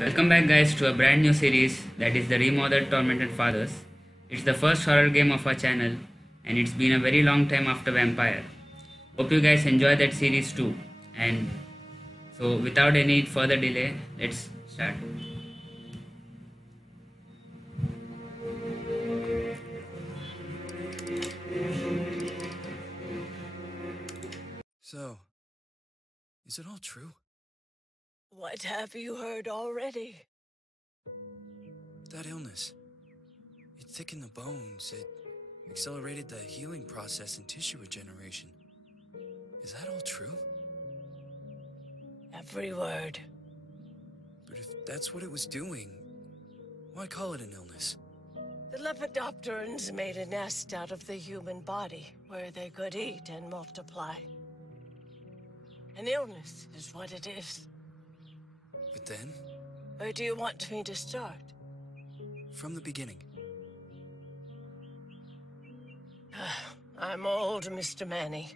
Welcome back guys to a brand new series that is the Remothered Tormented Fathers. It's the first horror game of our channel and it's been a very long time after Vampire. Hope you guys enjoy that series too. And so without any further delay, let's start. So, is it all true? What have you heard already? That illness. It thickened the bones. It accelerated the healing process and tissue regeneration. Is that all true? Every word. But if that's what it was doing, why call it an illness? The Lepidopterans made a nest out of the human body where they could eat and multiply. An illness is what it is. But then, Where do you want me to start? from the beginning. I'm old, Mr. Manny.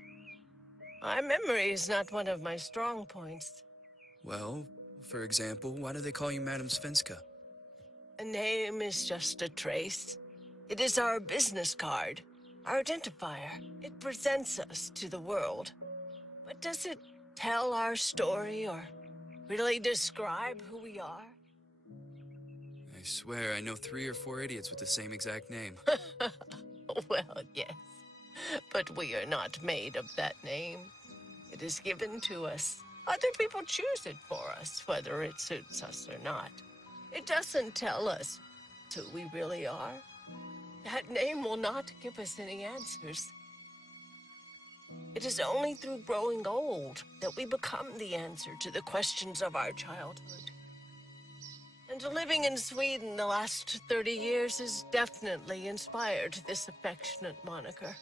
My memory is not one of my strong points. Well, for example, why do they call you Madam Svenska? A name is just a trace. It is our business card, our identifier. It presents us to the world. But does it tell our story or really describe who we are? I swear I know 3 or 4 idiots with the same exact name. Well, yes. But we are not made of that name. It is given to us. Other people choose it for us, whether it suits us or not. It doesn't tell us who we really are. That name will not give us any answers. It is only through growing old that we become the answer to the questions of our childhood. And living in Sweden the last 30 years has definitely inspired this affectionate moniker.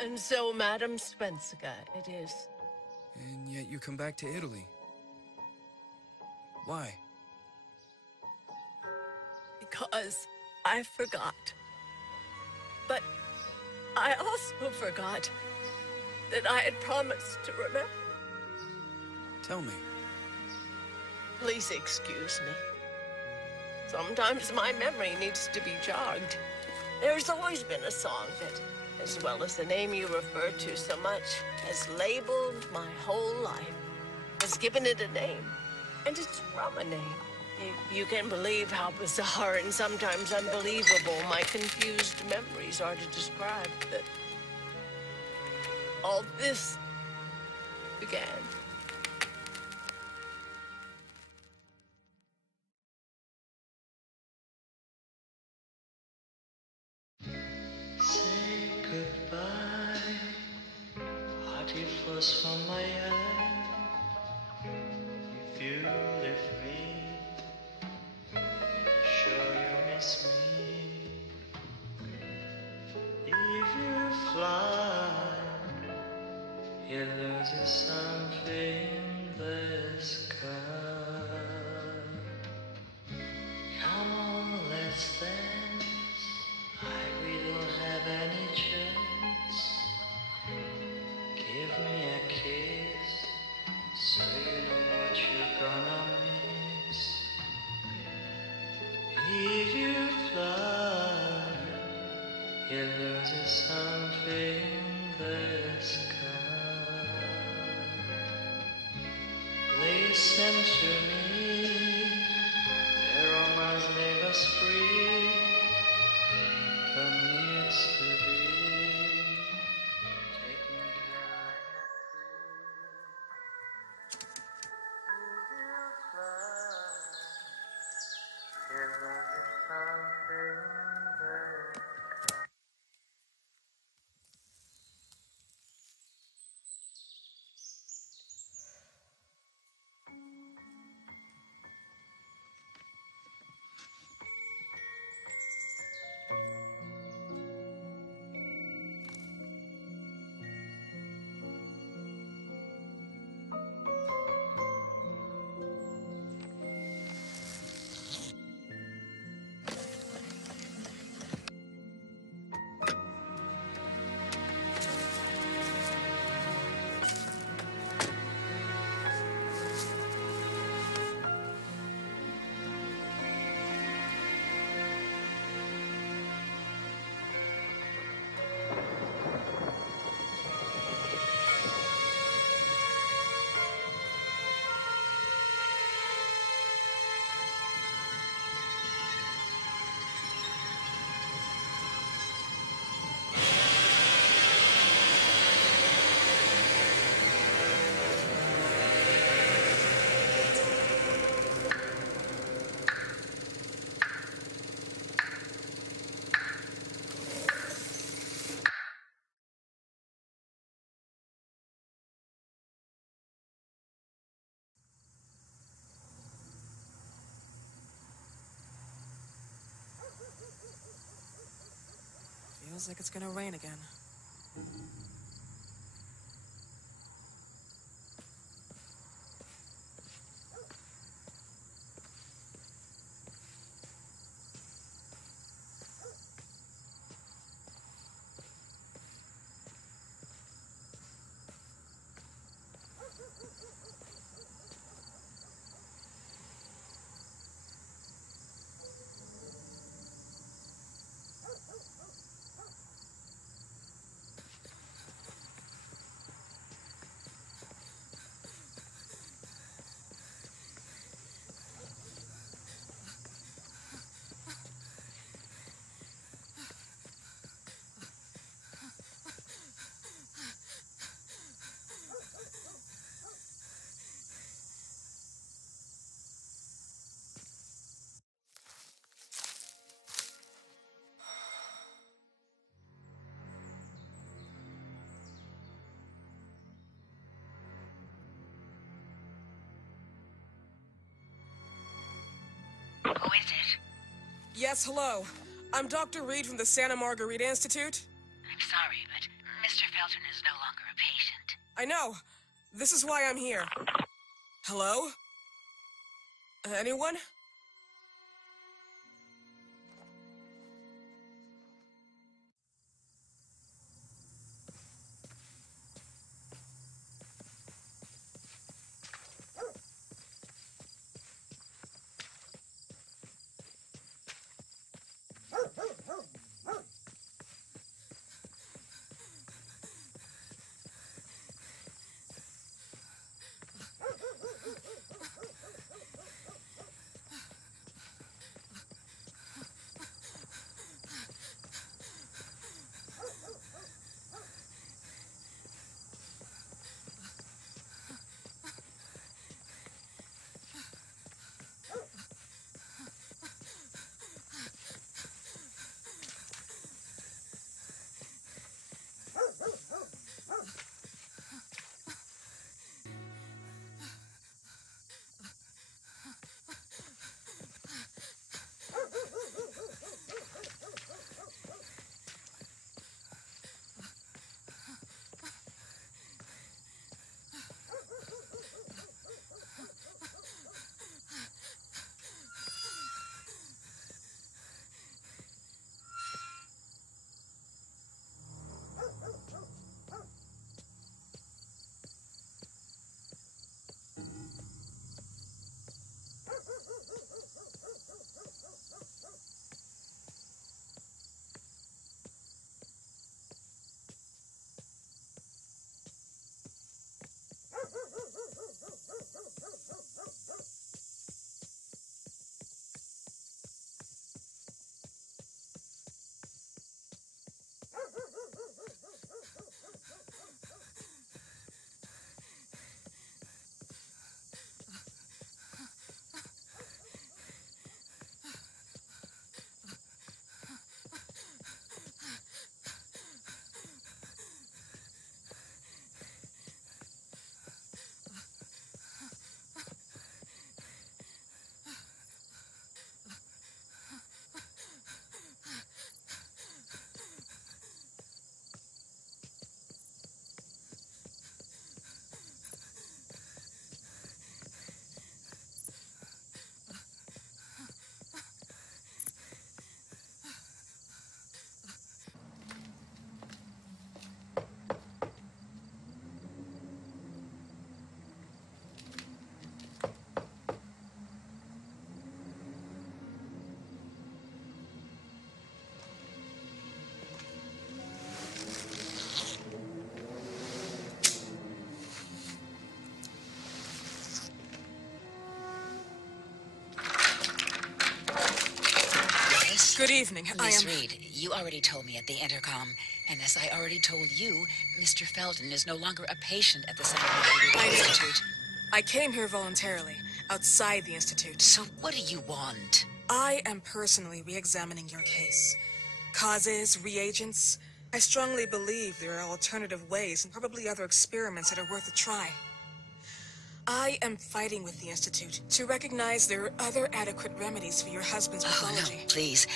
And so, Madam Svenska, it is. And yet you come back to Italy. Why? Because I forgot. But I also forgot that I had promised to remember. Tell me. Please excuse me. Sometimes my memory needs to be jogged. There's always been a song that, as well as the name you refer to so much, has labeled my whole life, has given it a name, and it's from a name. If you can believe how bizarre and sometimes unbelievable my confused memories are to describe that all this began. Say goodbye, hearty frost from my eye. If you leave me, sure you miss me. If you fly, you lose something in the sky. Come on, let's dance. We don't have any chance. Give me a kiss, so you know what you're gonna miss. If you fly, you lose something in the sky. Listen to me, the romance leave us free. But needs to be taken care of. Feels like it's gonna rain again. Who is it? Yes, hello. I'm Dr. Reed from the Santa Margarita Institute. I'm sorry, but Mr. Felton is no longer a patient. I know. This is why I'm here. Hello? Anyone? Good evening. Miss Reed, you already told me at the intercom, and as I already told you, Mr. Felton is no longer a patient at the Santa Margarita Institute. I came here voluntarily, outside the Institute. So what do you want? I am personally re-examining your case. Causes, reagents. I strongly believe there are alternative ways and probably other experiments that are worth a try. I am fighting with the Institute to recognize there are other adequate remedies for your husband's Oh, no, pathology. please.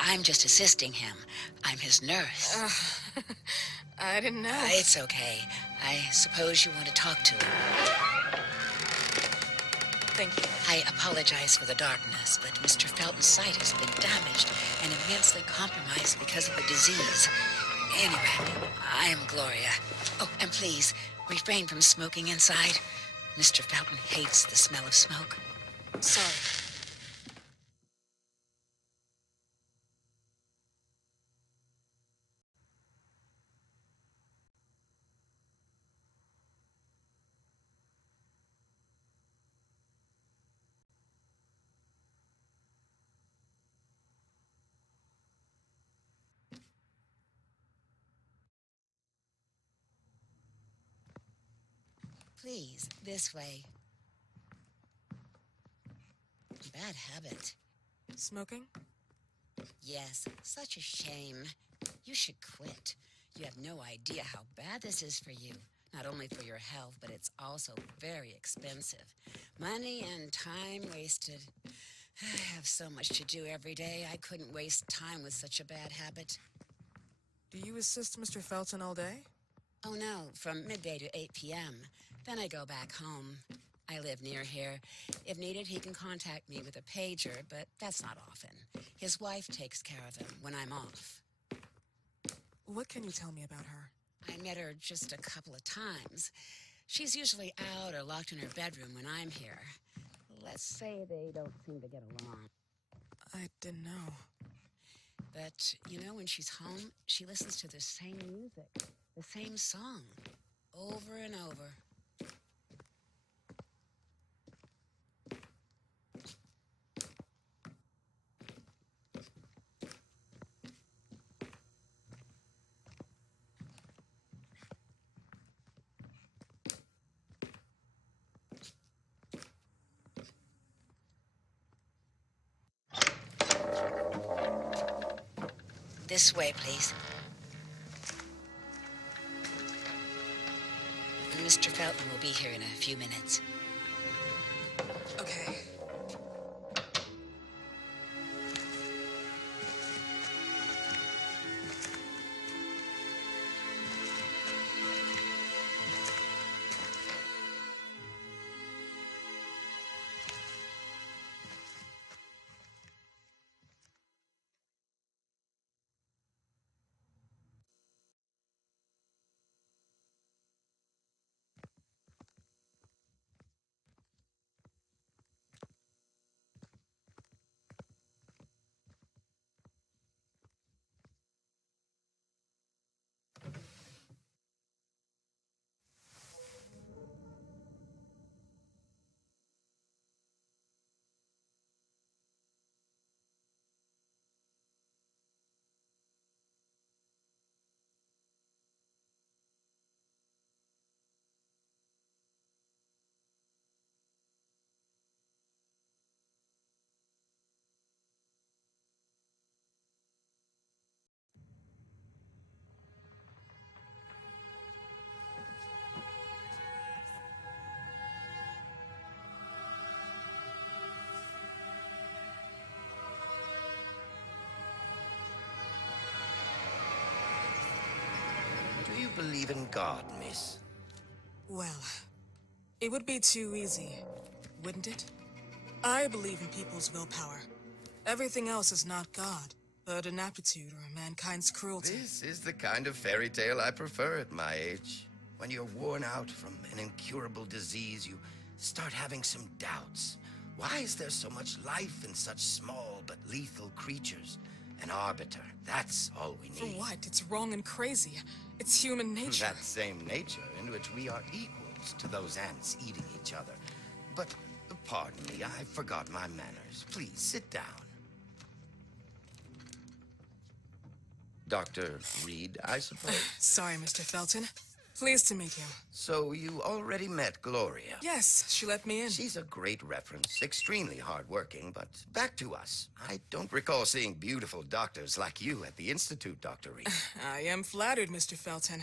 I'm just assisting him. I'm his nurse. I didn't know. It's okay. I suppose you want to talk to him. Thank you. I apologize for the darkness, but Mr. Felton's sight has been damaged and immensely compromised because of the disease. Anyway, I am Gloria. Oh, and please, refrain from smoking inside. Mr. Felton hates the smell of smoke. Sorry. Please, this way. Bad habit. Smoking? Yes, such a shame. You should quit. You have no idea how bad this is for you. Not only for your health, but it's also very expensive. Money and time wasted. I have so much to do every day. I couldn't waste time with such a bad habit. Do you assist Mr. Felton all day? Oh no, from midday to 8 p.m. Then I go back home. I live near here. If needed, he can contact me with a pager, but that's not often. His wife takes care of him when I'm off. What can you tell me about her? I met her just a couple of times. She's usually out or locked in her bedroom when I'm here. Let's say they don't seem to get along. I didn't know. But, you know, when she's home, she listens to the same music, the same song, over and over. This way, please. Mr. Felton will be here in a few minutes. Okay. Do you believe in God, miss? Well, it would be too easy, wouldn't it? I believe in people's willpower. Everything else is not God, but an aptitude or mankind's cruelty. This is the kind of fairy tale I prefer at my age. When you're worn out from an incurable disease, you start having some doubts. Why is there so much life in such small but lethal creatures? An arbiter, that's all we For need. what? It's wrong and crazy. It's human nature. That same nature in which we are equals to those ants eating each other. But, pardon me, I forgot my manners. Please, sit down. Dr. Reed, I suppose? Sorry, Mr. Felton. Pleased to meet you. So you already met Gloria? Yes, she let me in. She's a great reference, extremely hardworking, but back to us. I don't recall seeing beautiful doctors like you at the Institute, Dr. Reed. I am flattered, Mr. Felton.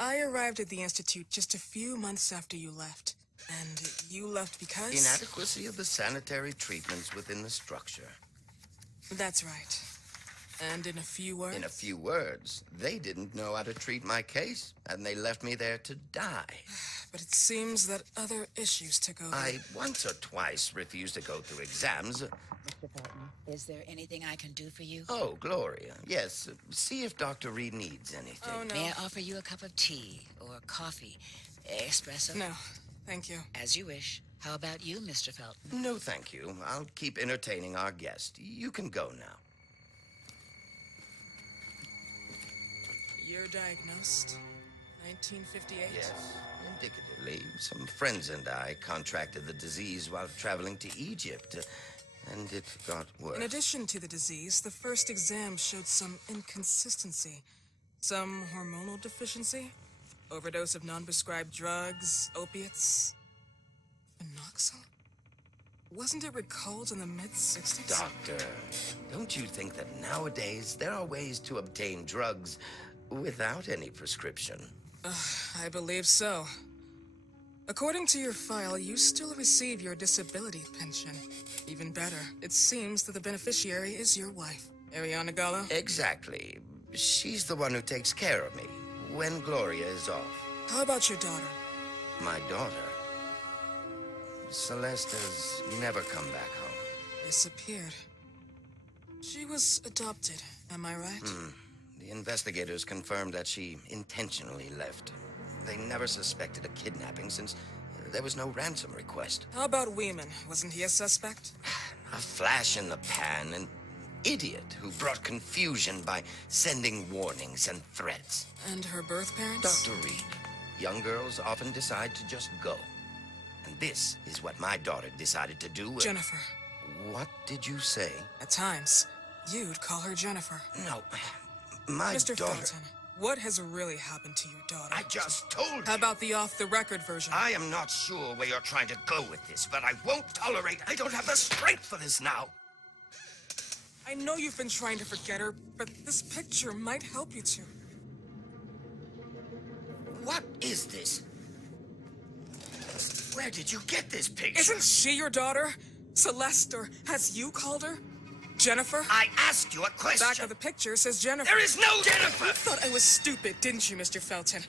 I arrived at the Institute just a few months after you left. And you left because? Inadequacy of the sanitary treatments within the structure. That's right. And in a few words? In a few words, they didn't know how to treat my case, and they left me there to die. But it seems that other issues took over. I once or twice refused to go through exams. Mr. Felton, is there anything I can do for you? Oh, Gloria. Yes. See if Dr. Reed needs anything. Oh, no. May I offer you a cup of tea or coffee? Espresso? No, thank you. As you wish. How about you, Mr. Felton? No, thank you. I'll keep entertaining our guest. You can go now. You're diagnosed? 1958? Yes. Indicatively, some friends and I contracted the disease while traveling to Egypt, and it got worse. In addition to the disease, the first exam showed some inconsistency. Some hormonal deficiency? Overdose of non-prescribed drugs, opiates? Phenoxyl? Wasn't it recalled in the mid-60s? Doctor, don't you think that nowadays there are ways to obtain drugs without any prescription? I believe so. According to your file, you still receive your disability pension. Even better, it seems that the beneficiary is your wife, Ariana Gallo. Exactly. She's the one who takes care of me when Gloria is off. How about your daughter? My daughter, Celeste, has never come back home. Disappeared. She was adopted, am I right? The investigators confirmed that she intentionally left. They never suspected a kidnapping since there was no ransom request. How about Weeman? Wasn't he a suspect? A flash in the pan, an idiot who brought confusion by sending warnings and threats. And her birth parents? Dr. Reed, young girls often decide to just go. And this is what my daughter decided to do. Jennifer. What did you say? At times, you'd call her Jennifer. No, my Mr. daughter... Felton, what has really happened to your daughter? I just told you. How about the off-the-record version? I am not sure where you're trying to go with this, but I won't tolerate... I don't have the strength for this now. I know you've been trying to forget her, but this picture might help you to. What is this? Where did you get this picture? Isn't she your daughter? Celeste, or as you called her? Jennifer? I asked you a question. Back of the picture says Jennifer. There is no Jennifer! You thought I was stupid, didn't you, Mr. Felton?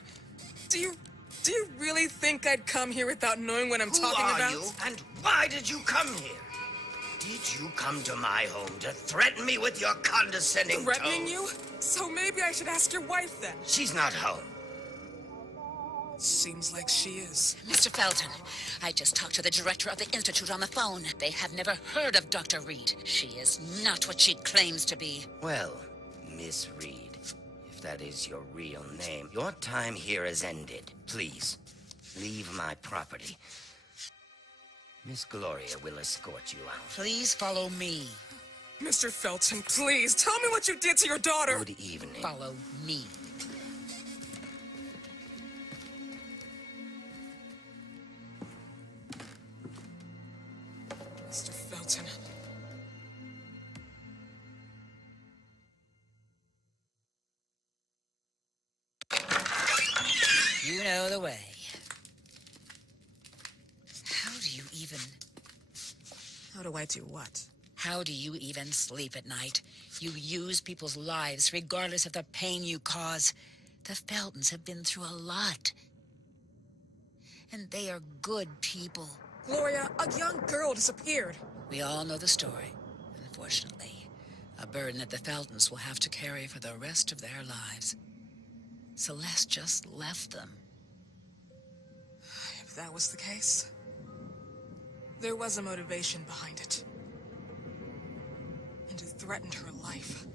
Do you really think I'd come here without knowing what I'm talking about? Who are you, and why did you come here? Did you come to my home to threaten me with your condescending Threatening tone? you? So maybe I should ask your wife then. She's not home. Seems like she is. Mr. Felton, I just talked to the director of the Institute on the phone. They have never heard of Dr. Reed. She is not what she claims to be. Well, Miss Reed, if that is your real name, your time here has ended. Please, leave my property. Miss Gloria will escort you out. Please follow me. Mr. Felton, please, tell me what you did to your daughter. Good evening. Follow me. Mr. Felton. You know the way. How do you even... How do I do what? How do you even sleep at night? You use people's lives regardless of the pain you cause. The Feltons have been through a lot. And they are good people. Gloria, a young girl disappeared. We all know the story, unfortunately. A burden that the Feltons will have to carry for the rest of their lives. Celeste just left them. If that was the case, there was a motivation behind it. And it threatened her life.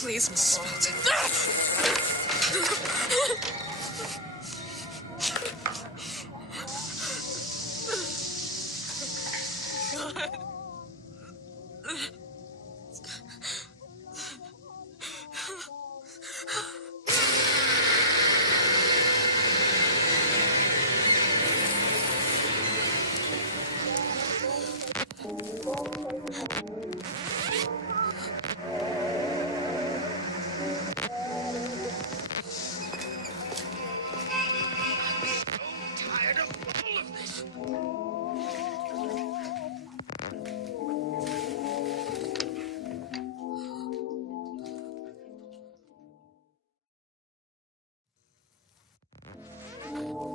Please, Mrs. Felton. Tired of all of this.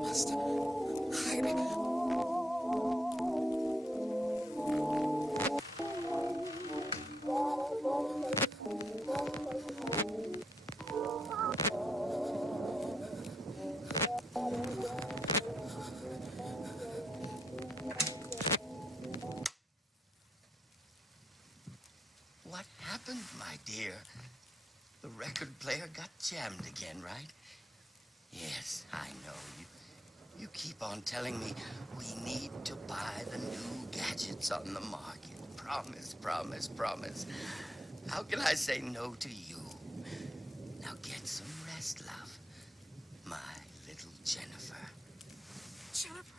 Must hide. What happened, my dear? The record player got jammed again, right? Yes, I know. You keep on telling me we need to buy the new gadgets on the market. Promise, promise, promise. How can I say no to you? Now get some rest, love. My little Jennifer. Jennifer.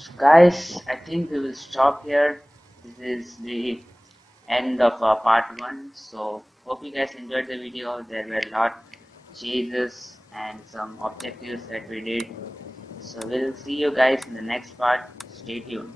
So guys, I think we will stop here. This is the end of part 1. So hope you guys enjoyed the video. There were a lot chases and some objectives that we did. So we'll see you guys in the next part. Stay tuned.